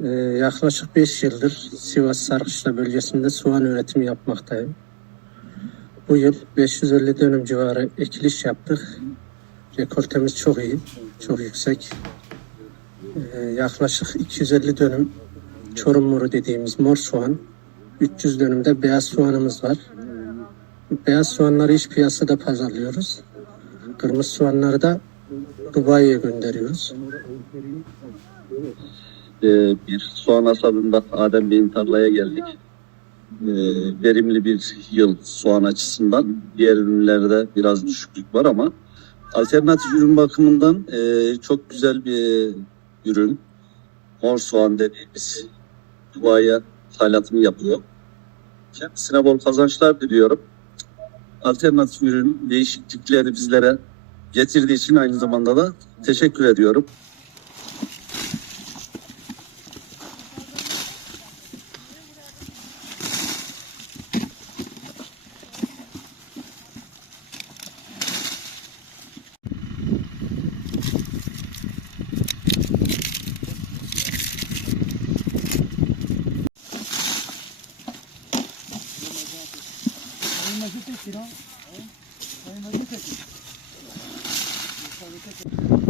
Ee, yaklaşık 5 yıldır Sivas Sarıkışla bölgesinde soğan üretimi yapmaktayım. Bu yıl 550 dönüm civarı ekiliş yaptık. Rekoltemiz çok iyi, çok yüksek. Ee, yaklaşık 250 dönüm Çorum moru dediğimiz mor soğan, 300 dönümde beyaz soğanımız var. Beyaz soğanları iç piyasada pazarlıyoruz. Kırmızı soğanları da Dubai'ye gönderiyoruz. Ee, bir soğan hasadında Adem Bey'in tarlaya geldik. Ee, verimli bir yıl soğan açısından. Diğer ürünlerde biraz düşüklük var ama alternatif ürün bakımından e, çok güzel bir ürün. Mor soğan dediğimiz Dubai'ye ithalatını yapıyor. Kendisine bol kazançlar diliyorum. Alternatif ürün değişiklikleri bizlere getirdiği için aynı zamanda da teşekkür ediyorum. Aynen bir tek. Aynen bir tek.